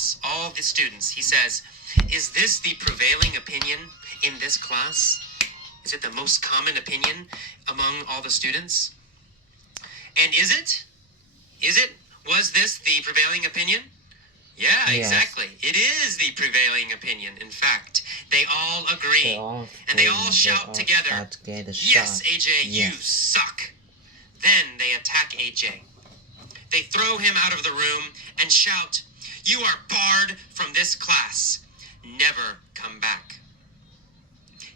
class, all the students. He says, "Is this the prevailing opinion in this class? Is it the most common opinion among all the students? And is it? Was this the prevailing opinion?" Yeah, Yes. exactly. It is the prevailing opinion. In fact, they all agree. And they all shout together, "Yes, AJ, you suck." Then they attack AJ. They throw him out of the room and shout, "You are barred from this class. Never come back."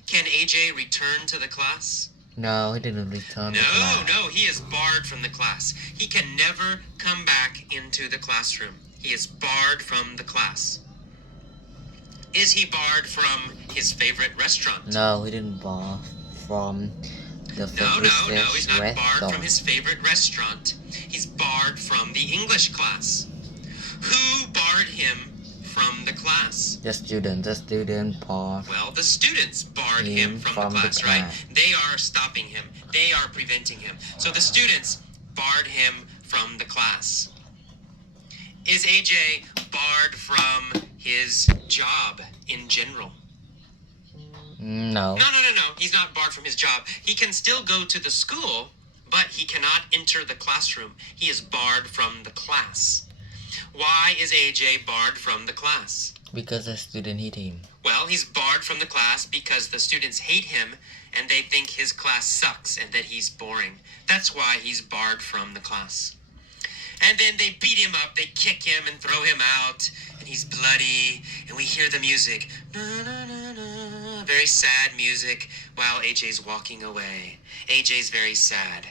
Can AJ return to the class? No, he didn't return to class. No, he is barred from the class. He can never come back into the classroom. He is barred from the class. Is he barred from his favorite restaurant? No, he didn't bar from the favorite No, he's not barred restaurant. from his favorite restaurant. He's barred from the English class. Who barred him from the class? The student barred. Well, the students barred him from the class, right? They are stopping him. They are preventing him. So the students barred him from the class. Is AJ barred from his job in general? No. No. He's not barred from his job. He can still go to the school, but he cannot enter the classroom. He is barred from the class. Why is AJ barred from the class? Because the student hit him. Well, he's barred from the class because the students hate him and they think his class sucks and that he's boring. That's why he's barred from the class. And then they beat him up, they kick him and throw him out, and he's bloody, and we hear the music. Na, na, na, na, very sad music while AJ's walking away. AJ's very sad.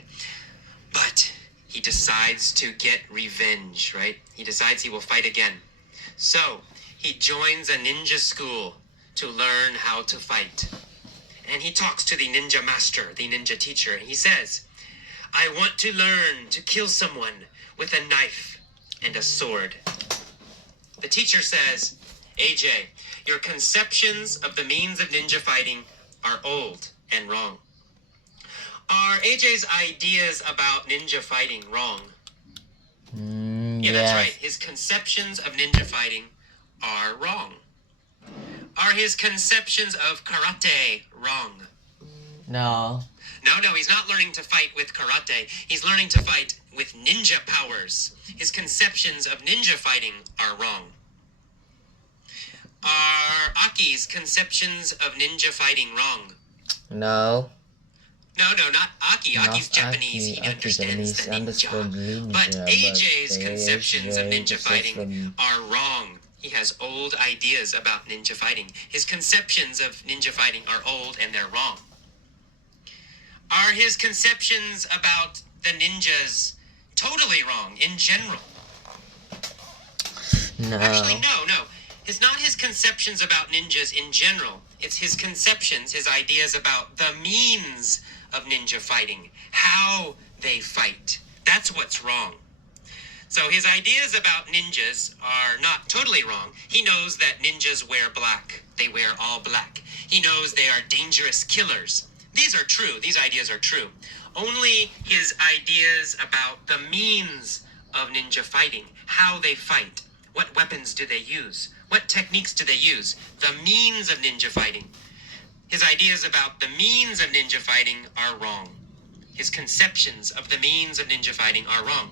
But he decides to get revenge, right? He decides he will fight again. So he joins a ninja school to learn how to fight. And he talks to the ninja master, the ninja teacher, and he says, "I want to learn to kill someone with a knife and a sword." The teacher says, "AJ, your conceptions of the means of ninja fighting are old and wrong." Are AJ's ideas about ninja fighting wrong? Yeah, yes. That's right. His conceptions of ninja fighting are wrong. Are his conceptions of karate wrong? No. No, he's not learning to fight with karate. He's learning to fight with ninja powers. His conceptions of ninja fighting are wrong. Are Aki's conceptions of ninja fighting wrong? No. No, not Aki. Aki's Japanese. He understands the ninja. But AJ's conceptions of ninja fighting are wrong. He has old ideas about ninja fighting. His conceptions of ninja fighting are old and they're wrong. Are his conceptions about the ninjas totally wrong in general? No. Actually, no. It's not his conceptions about ninjas in general. It's his conceptions, his ideas about the means of ninja fighting, how they fight. That's what's wrong. So his ideas about ninjas are not totally wrong. He knows that ninjas wear black. They wear all black. He knows they are dangerous killers. These are true. These ideas are true. Only his ideas about the means of ninja fighting, how they fight, what weapons do they use, what techniques do they use, the means of ninja fighting. His ideas about the means of ninja fighting are wrong. His conceptions of the means of ninja fighting are wrong.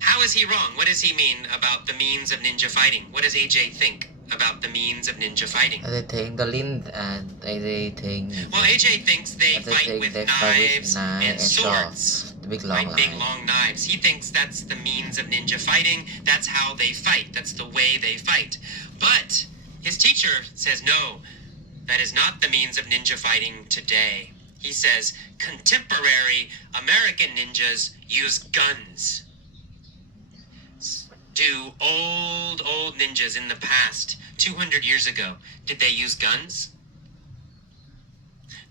How is he wrong? What does he mean about the means of ninja fighting? What does AJ think about the means of ninja fighting? They think the lint and they think. Well, AJ thinks they fight with knives and swords. The big long big long knives. He thinks that's the means of ninja fighting. That's how they fight. That's the way they fight. But his teacher says, no, that is not the means of ninja fighting today. He says contemporary American ninjas use guns. Do old ninjas in the past, 200 years ago, did they use guns?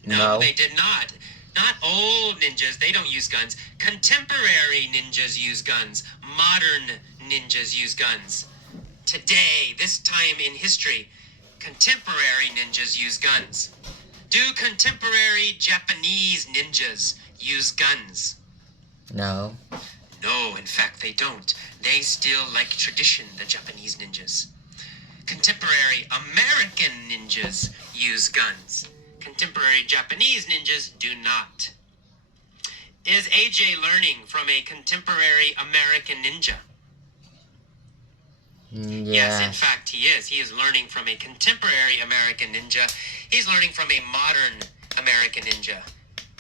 No, they did not. Not old ninjas, they don't use guns. Contemporary ninjas use guns. Modern ninjas use guns. Today, this time in history, contemporary ninjas use guns. Do contemporary Japanese ninjas use guns? No. No, in fact, they don't. They still like tradition, the Japanese ninjas. Contemporary American ninjas use guns. Contemporary Japanese ninjas do not. Is AJ learning from a contemporary American ninja? Yes, in fact, he is. He is learning from a contemporary American ninja. He's learning from a modern American ninja,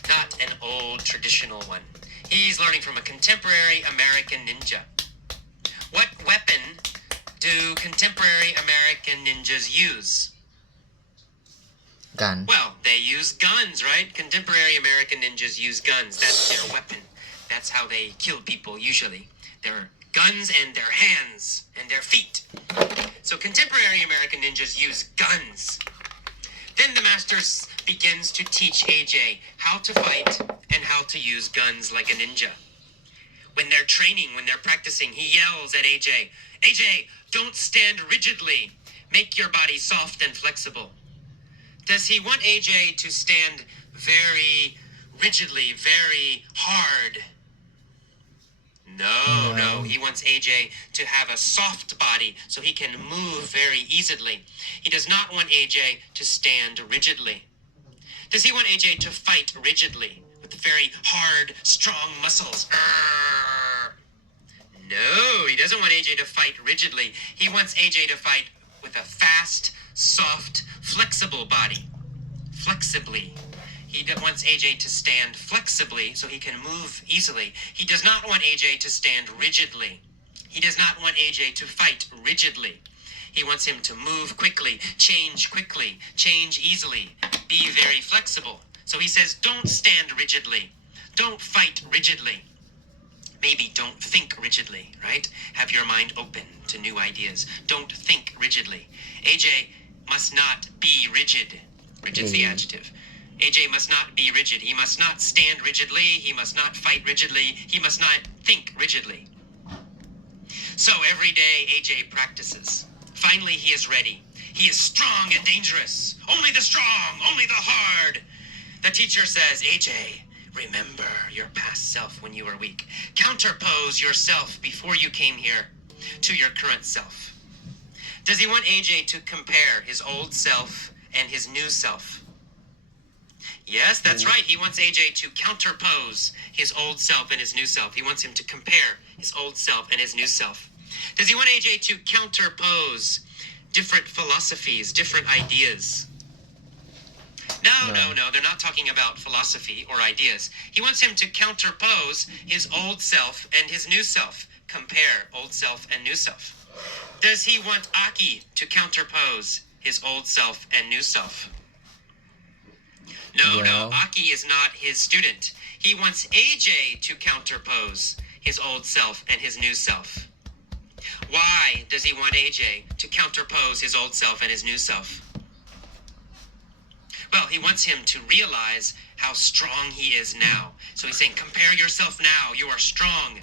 not an old traditional one. He's learning from a contemporary American ninja. What weapon do contemporary American ninjas use? Gun. Well, they use guns, right? Contemporary American ninjas use guns. That's their weapon. That's how they kill people usually. Their guns and their hands and their feet. So contemporary American ninjas use guns. Then the master begins to teach AJ how to fight and how to use guns like a ninja. When they're training, when they're practicing, he yells at AJ, AJ, don't stand rigidly. Make your body soft and flexible. Does he want AJ to stand very rigidly, very hard? No. He wants AJ to have a soft body so he can move very easily. He does not want AJ to stand rigidly. Does he want AJ to fight rigidly with very hard, strong muscles? No, he doesn't want AJ to fight rigidly. He wants AJ to fight with a fast, soft, flexible body. Flexibly. He wants AJ to stand flexibly so he can move easily. He does not want AJ to stand rigidly. He does not want AJ to fight rigidly. He wants him to move quickly, change easily, be very flexible. So he says, don't stand rigidly. Don't fight rigidly. Maybe don't think rigidly, right? Have your mind open to new ideas. Don't think rigidly. AJ must not be rigid. Rigid's the adjective. AJ must not be rigid. He must not stand rigidly. He must not fight rigidly. He must not think rigidly. So every day AJ practices. Finally he is ready. He is strong and dangerous. Only the strong, only the hard. The teacher says, AJ, remember your past self when you were weak. Counterpose yourself before you came here to your current self. Does he want AJ to compare his old self and his new self? Yes, that's right. He wants AJ to counterpose his old self and his new self. He wants him to compare his old self and his new self. Does he want AJ to counterpose different philosophies, different ideas? No. They're not talking about philosophy or ideas. He wants him to counterpose his old self and his new self. Compare old self and new self. Does he want Aki to counterpose his old self and new self? No. Aki is not his student. He wants AJ to counterpose his old self and his new self. Why does he want AJ to counterpose his old self and his new self? Well, he wants him to realize how strong he is now. So he's saying, compare yourself now. You are strong.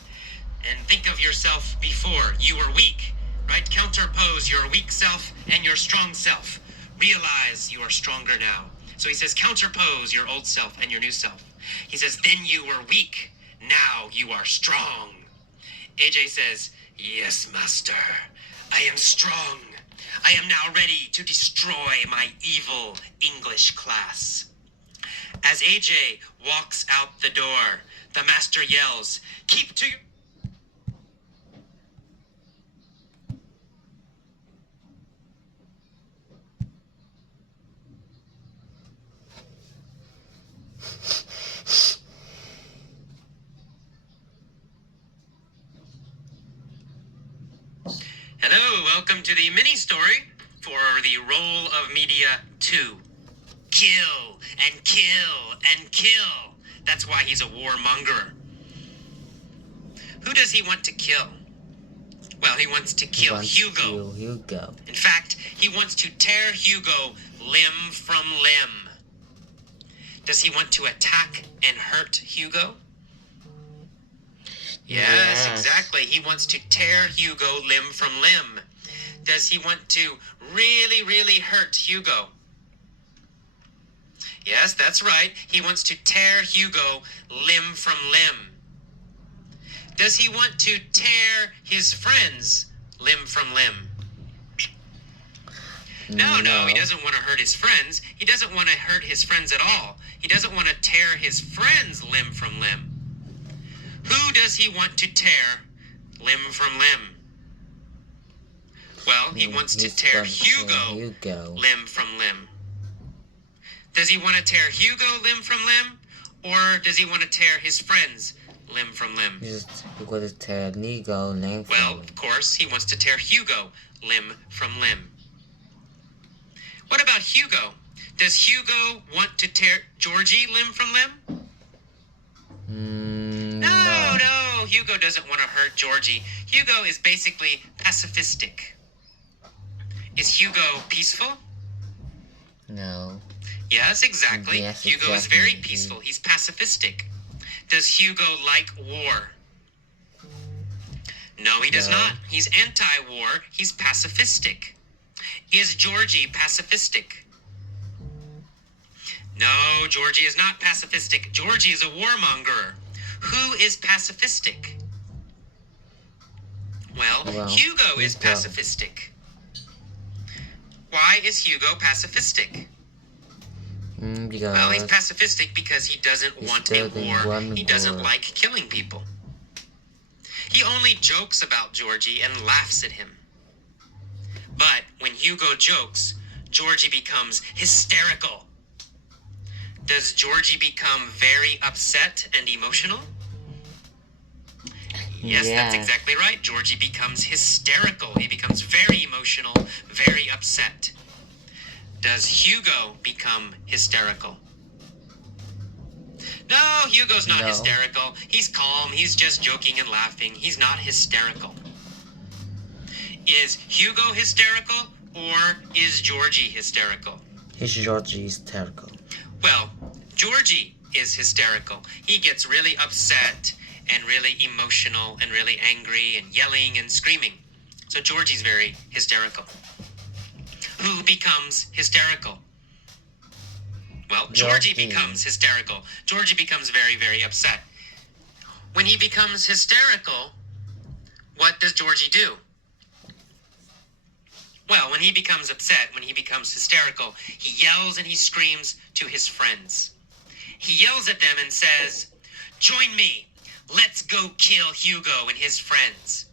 And think of yourself before. You were weak, right? Counterpose your weak self and your strong self. Realize you are stronger now. So he says, counterpose your old self and your new self. He says, then you were weak. Now you are strong. AJ says, yes, master. I am strong. I am now ready to destroy my evil English class. As AJ walks out the door, the master yells, keep to your... Hello, welcome to the mini story for the Role of Media 2. Kill and kill and kill. That's why he's a warmonger. Who does he want to kill? Well, he wants to kill Hugo. In fact, he wants to tear Hugo limb from limb. Does he want to attack and hurt Hugo? Yes, exactly. He wants to tear Hugo limb from limb. Does he want to really, really hurt Hugo? Yes, that's right. He wants to tear Hugo limb from limb. Does he want to tear his friends limb from limb? No, he doesn't want to hurt his friends. He doesn't want to hurt his friends at all. He doesn't want to tear his friends limb from limb. Who does he want to tear limb from limb? Well, he wants to tear Hugo limb from limb. Does he want to tear Hugo limb from limb? Or does he want to tear his friends limb from limb? He's going to tear Hugo limb from limb. Well, of course, he wants to tear Hugo limb from limb. What about Hugo? Does Hugo want to tear Georgie limb from limb? No, Hugo doesn't want to hurt Georgie. Hugo is basically pacifistic. Is Hugo peaceful? No. Yes, exactly. Yes, Hugo is very peaceful. He's pacifistic. Does Hugo like war? No, he does not. He's anti-war. He's pacifistic. Is Georgie pacifistic? No, Georgie is not pacifistic. Georgie is a warmonger. Who is pacifistic? Well, Hugo is pacifistic. Why is Hugo pacifistic? Well, he's pacifistic because he doesn't want a war. He doesn't like killing people. He only jokes about Georgie and laughs at him. But when Hugo jokes, Georgie becomes hysterical. Does Georgie become very upset and emotional? Yes, that's exactly right. Georgie becomes hysterical. He becomes very emotional, very upset. Does Hugo become hysterical? No, Hugo's not hysterical. He's calm. He's just joking and laughing. He's not hysterical. Is Hugo hysterical or is Georgie hysterical? Is Georgie hysterical? Well, Georgie is hysterical. He gets really upset and really emotional and really angry and yelling and screaming. So Georgie's very hysterical. Who becomes hysterical? Well, Georgie becomes hysterical. Georgie becomes very, very upset. When he becomes hysterical, what does Georgie do? Well, when he becomes upset, when he becomes hysterical, he yells and he screams to his friends. He yells at them and says, "Join me. Let's go kill Hugo and his friends.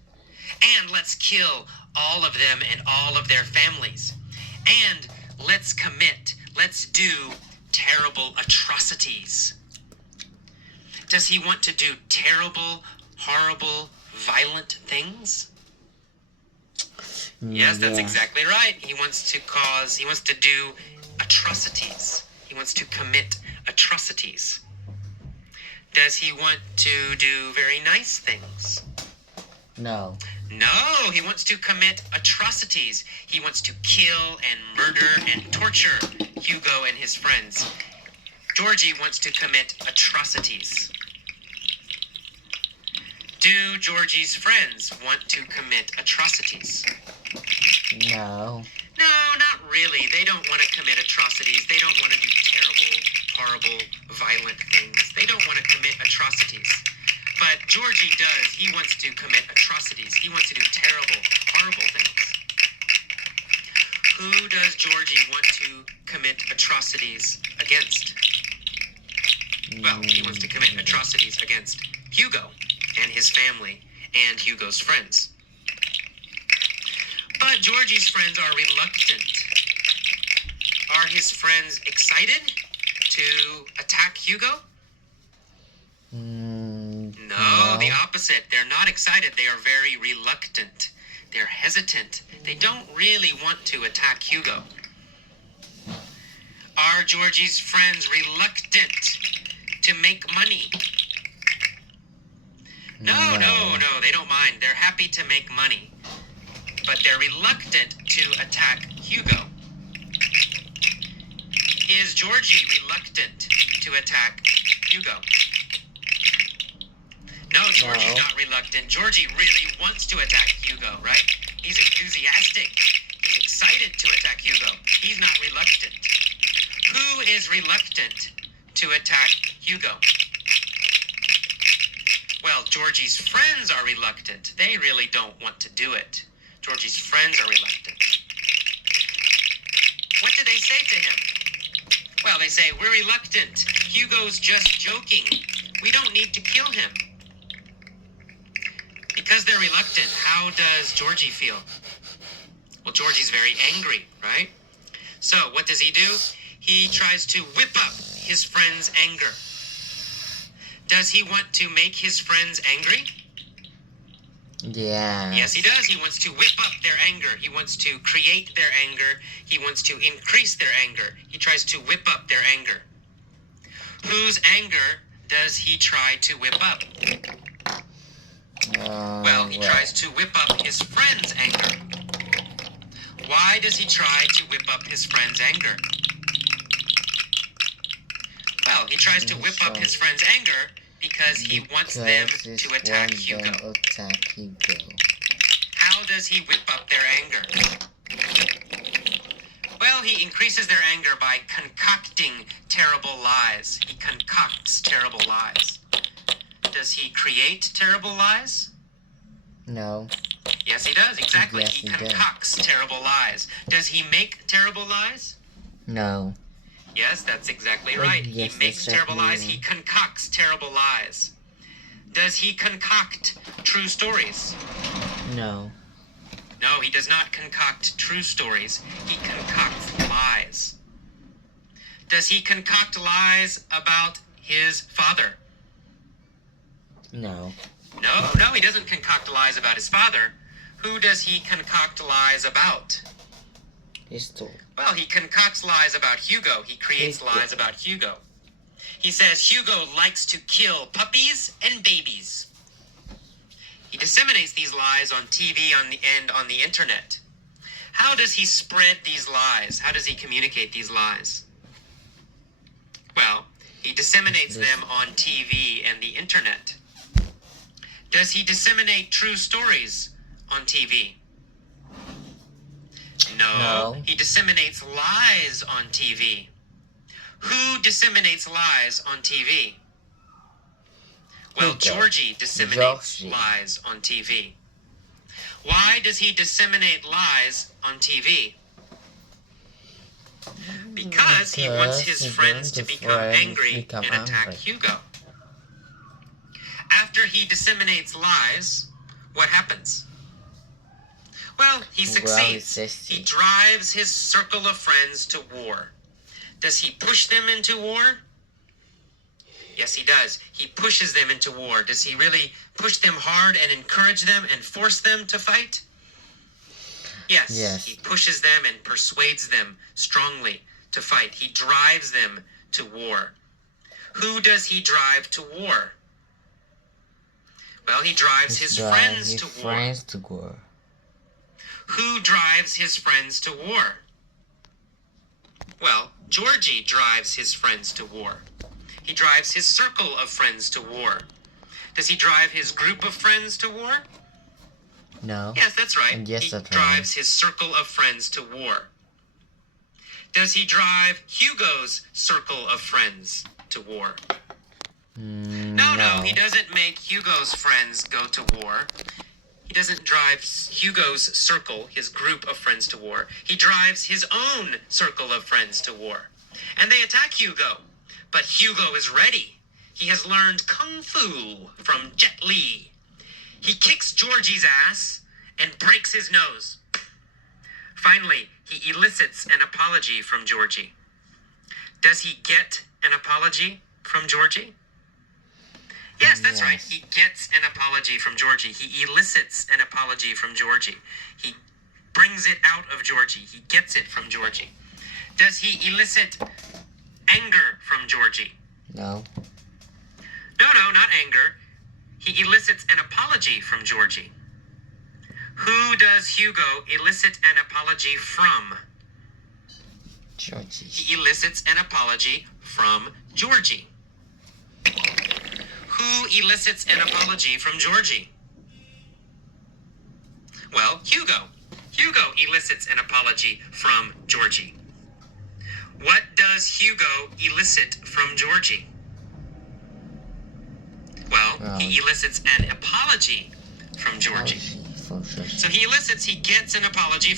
And let's kill all of them and all of their families. And let's do terrible atrocities." Does he want to do terrible, horrible, violent things? Yes, that's exactly right. He wants to do atrocities. He wants to commit atrocities. Does he want to do very nice things? No. No, he wants to commit atrocities. He wants to kill and murder and torture Hugo and his friends. Georgie wants to commit atrocities. Do Georgie's friends want to commit atrocities? No. No, not really. They don't want to commit atrocities. They don't want to do terrible, horrible, violent things. They don't want to commit atrocities. But Georgie does. He wants to commit atrocities. He wants to do terrible, horrible things. Who does Georgie want to commit atrocities against? Well, he wants to commit atrocities against Hugo and his family and Hugo's friends. But Georgie's friends are reluctant. Are his friends excited to attack Hugo? No, the opposite. They're not excited. They are very reluctant. They're hesitant. They don't really want to attack Hugo. Are Georgie's friends reluctant to make money? No, they don't mind. They're happy to make money. But they're reluctant to attack Hugo. Is Georgie reluctant to attack Hugo? No, Georgie's not reluctant. Georgie really wants to attack Hugo, right? He's enthusiastic. He's excited to attack Hugo. He's not reluctant. Who is reluctant to attack Hugo? Well, Georgie's friends are reluctant. They really don't want to do it. Georgie's friends are reluctant. What do they say to him? Well, they say, we're reluctant. Hugo's just joking. We don't need to kill him. Because they're reluctant, how does Georgie feel? Well, Georgie's very angry, right? So what does he do? He tries to whip up his friend's anger. Does he want to make his friends angry? Yeah. Yes, he does. He wants to whip up their anger. He wants to create their anger. He wants to increase their anger. He tries to whip up their anger. Whose anger does he try to whip up? Well, he tries to whip up his friend's anger. Why does he try to whip up his friend's anger? Well, he tries to whip up his friend's anger because he wants them to attack Hugo. How does he whip up their anger? Well, he increases their anger by concocting terrible lies. He concocts terrible lies. Does he create terrible lies? No. Yes, he does. Exactly. Yes, he he concocts terrible lies. Does he make terrible lies? No. Yes, that's exactly right. Yes, He makes terrible exactly. lies. He concocts terrible lies. Does he concoct true stories? No. No, he does not concoct true stories. He concocts lies. Does he concoct lies about his father? No. No, he doesn't concoct lies about his father. Who does he concoct lies about? History. Well, he concocts lies about Hugo. He creates lies about Hugo. He says Hugo likes to kill puppies and babies. He disseminates these lies on TV and on the internet. How does he spread these lies? How does he communicate these lies? Well, he disseminates them on TV and the internet. Does he disseminate true stories on TV? No. He disseminates lies on TV. Who disseminates lies on TV? Well, Georgie disseminates lies on TV. Why does he disseminate lies on TV? Because he wants his friends to become angry and attack Hugo. After he disseminates lies, what happens? Well, he succeeds. He drives his circle of friends to war. Does he push them into war? Yes, he does. He pushes them into war. Does he really push them hard and encourage them and force them to fight? Yes. He pushes them and persuades them strongly to fight. He drives them to war. Who does he drive to war? Well, he drives his friends to war. Who drives his friends to war? Well, Georgie drives his friends to war. He drives his circle of friends to war. Does he drive his group of friends to war? No. Yes, that's right. Yes, he that's drives his circle of friends to war. Does he drive Hugo's circle of friends to war? No, he doesn't make Hugo's friends go to war. He doesn't drive Hugo's circle, his group of friends to war. He drives his own circle of friends to war. And they attack Hugo. But Hugo is ready. He has learned Kung Fu from Jet Li. He kicks Georgie's ass and breaks his nose. Finally, he elicits an apology from Georgie. Does he get an apology from Georgie? Yes, that's right. He gets an apology from Georgie. He elicits an apology from Georgie. He brings it out of Georgie. He gets it from Georgie. Does he elicit anger from Georgie? No. No, not anger. He elicits an apology from Georgie. Who does Hugo elicit an apology from? Georgie. He elicits an apology from Georgie. Who elicits an apology from Georgie? Well, Hugo. Hugo elicits an apology from Georgie. What does Hugo elicit from Georgie? Well, Well, he elicits an apology from Georgie. from Georgie. So he gets an apology